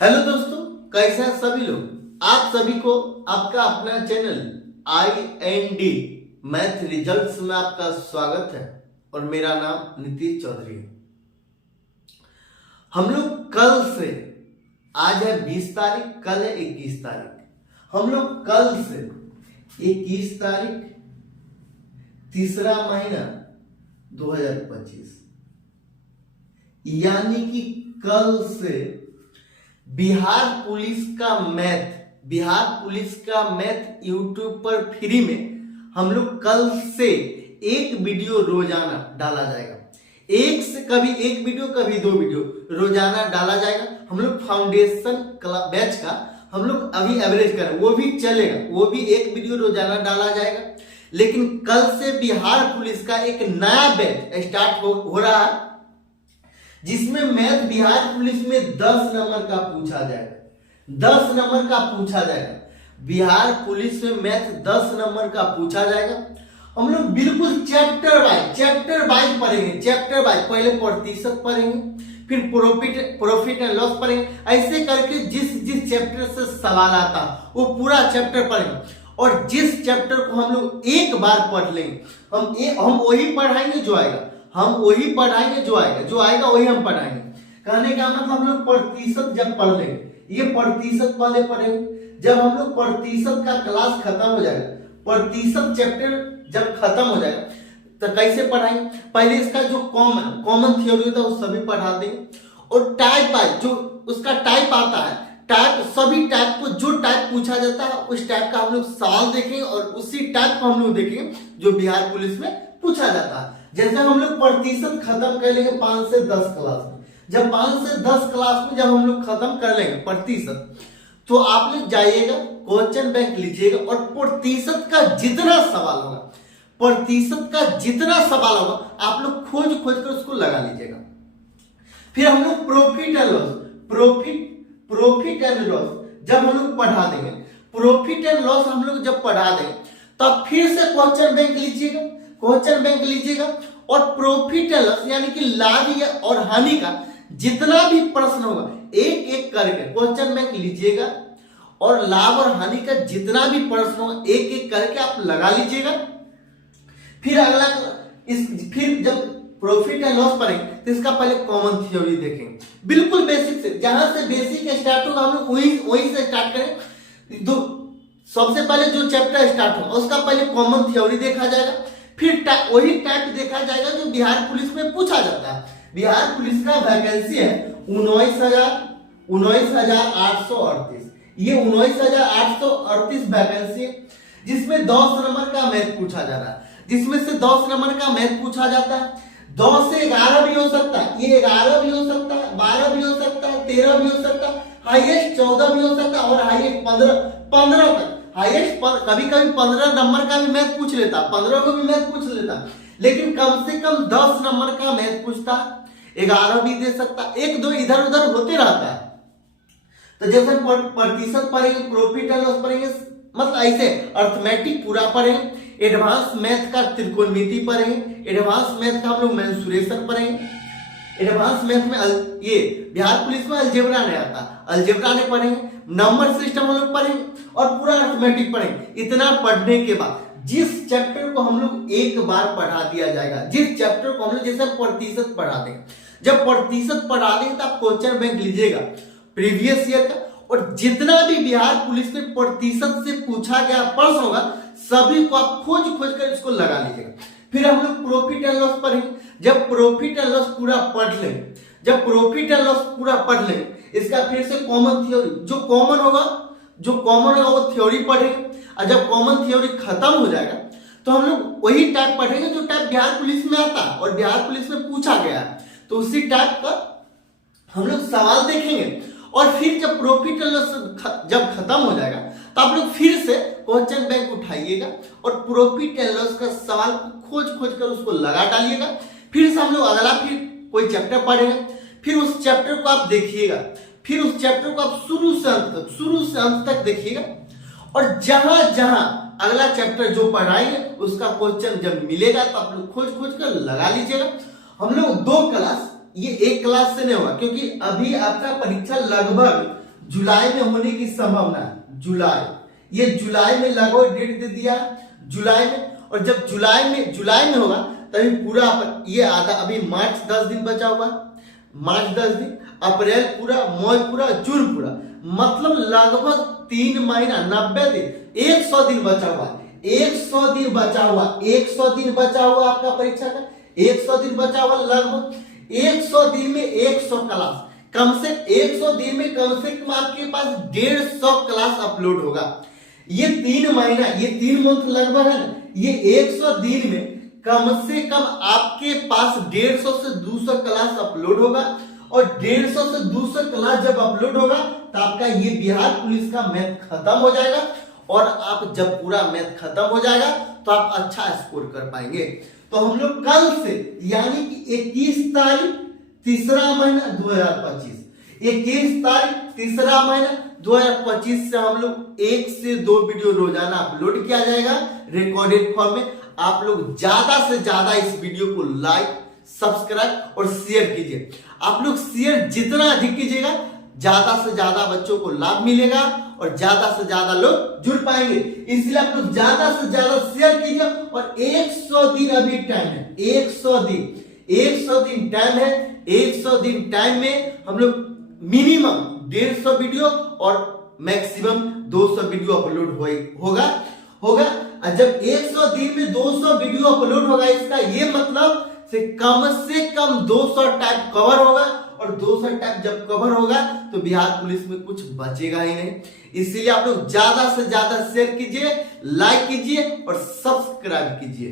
Hello दोस्तों, कैसे हैं सभी लोग। आप सभी को आपका अपना चैनल IND मैथ रिजल्ट्स में आपका स्वागत है और मेरा नाम नीतीश चौधरी है। हम लोग कल से, आज है 20 तारीख, कल है 21 तारीख, हम लोग कल से 21 तारीख तीसरा महीना 2025 यानी कि कल से बिहार पुलिस का मैथ यूट्यूब पर फ्री में हम लोग कल से एक वीडियो रोजाना डाला जाएगा। कभी एक वीडियो कभी दो वीडियो रोजाना डाला जाएगा। हम लोग फाउंडेशन बैच का हम लोग अभी एवरेज करें, वो भी चलेगा, वो भी एक वीडियो रोजाना डाला जाएगा। लेकिन कल से बिहार पुलिस का एक नया बैच स्टार्ट हो रहा है, जिसमें मैथ बिहार पुलिस में 10 नंबर का पूछा जाएगा। 10 नंबर का पूछा जाएगा बिहार पुलिस में मैथ 10 नंबर का पूछा जाएगा। हम लोग बिल्कुल चैप्टर वाइज पढ़ेंगे। चैप्टर वाइज पहले प्रतिशत पढ़ेंगे, फिर प्रॉफिट एंड लॉस पढ़ेंगे। ऐसे करके जिस चैप्टर से सवाल आता वो पूरा चैप्टर पढ़ेंगे। और जिस चैप्टर को हम लोग एक बार पढ़ लेंगे, हम वही पढ़ाएंगे जो आएगा, जो आएगा वही हम पढ़ाएंगे। कहने का मतलब हम लोग प्रतिशत जब पढ़ लेंगे, ये प्रतिशत पहले पढ़ेंगे। जब हम लोग प्रतिशत का क्लास खत्म हो जाएगा, प्रतिशत चैप्टर जब खत्म हो जाएगा तो कैसे पढ़ाएंगे, पहले इसका जो कॉमन थ्योरी होता है वो सभी पढ़ा देंगे। और टाइप वाइज जो उसका टाइप आता है, सभी टाइप को जो टाइप पूछा जाता है उस टाइप का हम लोग सवाल देखेंगे और उसी टाइप को हम लोग देखेंगे जो बिहार पुलिस में पूछा जाता है। जैसे हम लोग प्रतिशत खत्म कर लेंगे 5 से 10 क्लास में, जब 5 से 10 क्लास में जब हम लोग खत्म कर लेंगे प्रतिशत, तो आप लोग जाइएगा क्वेश्चन बैंक लीजिएगा और प्रतिशत का जितना सवाल होगा आप लोग खोज कर उसको लगा लीजिएगा। फिर हम लोग प्रॉफिट एंड लॉस जब हम लोग पढ़ा देंगे, प्रॉफिट एंड लॉस हम लोग जब पढ़ा देंगे तब फिर से क्वेश्चन बैंक लीजिएगा और प्रॉफिट एंड लॉस यानी कि लाभ और हानि का जितना भी प्रश्न होगा एक एक करके क्वेश्चन बैंक लीजिएगा और लाभ और हानि का जितना भी प्रश्न होगा एक एक करके आप लगा लीजिएगा। फिर जब प्रॉफिट एंड लॉस पढ़ेंगे तो इसका पहले कॉमन थ्योरी देखेंगे, बिल्कुल बेसिक से, जहां से बेसिक स्टार्ट होगा हम लोग वही से स्टार्ट करें। सबसे पहले जो चैप्टर स्टार्ट होगा उसका पहले कॉमन थ्योरी देखा जाएगा, फिर वही टाइप देखा जाएगा जो बिहार पुलिस में पूछा जाता है। बिहार पुलिस का वैकेंसी है 19,838। ये 19,838 वैकेंसी है, जिसमें 10 नंबर का मैथ पूछा जा रहा है। जिसमें से 10 नंबर का मैथ पूछा जाता है, 10 से 11 भी हो सकता है, ये 11 भी हो सकता है, 12 भी हो सकता है, 13 भी हो सकता है, हाईएस्ट 14 भी हो सकता है और हाईएस्ट 15 तक। हाईएस्ट कभी 15 नंबर का भी मैथ पूछ लेता, 15 को भी मैथ पूछ लेता, लेकिन कम से कम 10 नंबर का मैथ पूछता है। 11 भी दे सकता, एक दो इधर उधर होते रहता है। तो जैसे प्रतिशत पढ़ेंगे, प्रॉफिट एंड लॉस पढ़ेंगे, मतलब ऐसे अर्थमेटिक पूरा पढ़ेंगे, एडवांस मैथ का त्रिकोणमिति पढ़ेंगे, एडवांस मैथ का हम लोग मेंसुरेशन पढ़ेंगे। एडवांस मैथ में ये बिहार पुलिस में अलजेब्रा नहीं आता, अलजेब्रा नहीं पढ़ेंगे, नंबर सिस्टम हम लोग पढ़ेंगे और पूरा अर्थमेटिक पढ़ेंगे। इतना पढ़ने के बाद जिस चैप्टर को हम लोग एक बार पढ़ा दिया जाएगा, जिस चैप्टर को हम लोग जैसे प्रतिशत पढ़ा देंगे, जब प्रतिशत पढ़ा देंगे तो आप क्वेश्चन बैंक लीजिएगा प्रीवियस ईयर का और जितना भी बिहार पुलिस में प्रतिशत से पूछा गया प्रश्न होगा सभी को आप खोज कर इसको लगा लीजिएगा। फिर हम लोग प्रॉफिट एंड लॉस पढ़ेंगे। जब प्रॉफिट एंड लॉस पूरा पढ़ लेंगे, इसका फिर से कॉमन थ्योरी जो कॉमन होगा वो थ्योरी पढ़ेंगे। और जब कॉमन थ्योरी खत्म हो जाएगा तो हम लोग वही टाइप पढ़ेंगे जो टाइप बिहार पुलिस में आता है और बिहार पुलिस में पूछा गया है, तो उसी टाइप का हम लोग सवाल देखेंगे। और फिर जब प्रॉफिट एंड लॉस जब खत्म हो जाएगा तो आप लोग फिर से क्वेश्चन बैंक उठाइएगा और प्रॉफिट एंड लॉस का सवाल खोज कर उसको लगा डालिएगा। फिर से हम लोग अगला फिर कोई चैप्टर पढ़ेंगे, फिर उस चैप्टर को आप देखिएगा, फिर उस चैप्टर को आप शुरू से अंत तक देखिएगा और जहां अगला चैप्टर जो पढ़ाएंगे उसका क्वेश्चन जब मिलेगा तो आप लोग खोज कर लगा लीजिएगा। हम लोग 2 क्लास, ये एक क्लास से नहीं होगा क्योंकि अभी आपका परीक्षा लगभग जुलाई में होने की संभावना है। जुलाई, ये जुलाई में लगभग डेट दे दिया जुलाई में, और जब जुलाई में होगा तभी पूरा ये आधा, अभी मार्च 10 दिन बचा हुआ, मार्च 10 दिन, अप्रैल पूरा, मई पूरा, जून पूरा, मतलब लगभग 3 महीना 90 दिन, 100 दिन बचा हुआ, 100 दिन बचा हुआ, 100 दिन बचा हुआ आपका परीक्षा का, 100 दिन बचा हुआ, लगभग 100 दिन में 100 क्लास, कम से 100 दिन में कम से कम आपके पास 150 क्लास अपलोड होगा। ये 3 महीना, ये 3 मंथ लगभग है ना, ये 100 दिन में कम से कम आपके पास 150 से 200 क्लास अपलोड होगा, और 150 से 200 क्लास जब अपलोड होगा तो आपका ये बिहार पुलिस का मैथ खत्म हो जाएगा, और आप जब पूरा मैथ खत्म हो जाएगा तो आप अच्छा स्कोर कर पाएंगे। तो हम लोग कल से यानी कि 21 तारीख तीसरा महीना 2025, 21 तारीख तीसरा महीना 2025 से हम लोग 1 से 2 वीडियो रोजाना अपलोड किया जाएगा रिकॉर्डेड फॉर्म में। आप लोग ज्यादा से ज्यादा इस वीडियो को लाइक, सब्सक्राइब और शेयर कीजिए। आप लोग शेयर जितना अधिक कीजिएगा, ज्यादा से ज्यादा बच्चों को लाभ मिलेगा और ज्यादा से ज्यादा लोग जुड़ पाएंगे। इसलिए आप लोग ज्यादा से ज्यादा शेयर कीजिए, और 100 दिन अभी टाइम है, 100 दिन टाइम है। 100 दिन टाइम में हम लोग मिनिमम 150 वीडियो और मैक्सिमम 200 वीडियो अपलोड होगा। और जब 100 दिन में 200 वीडियो अपलोड होगा, इसका ये मतलब से कम 200 टाइप कवर होगा, और 200 टाइप जब कवर होगा तो बिहार पुलिस में कुछ बचेगा ही नहीं। इसीलिए आप लोग ज्यादा से ज्यादा शेयर कीजिए, लाइक कीजिए और सब्सक्राइब कीजिए।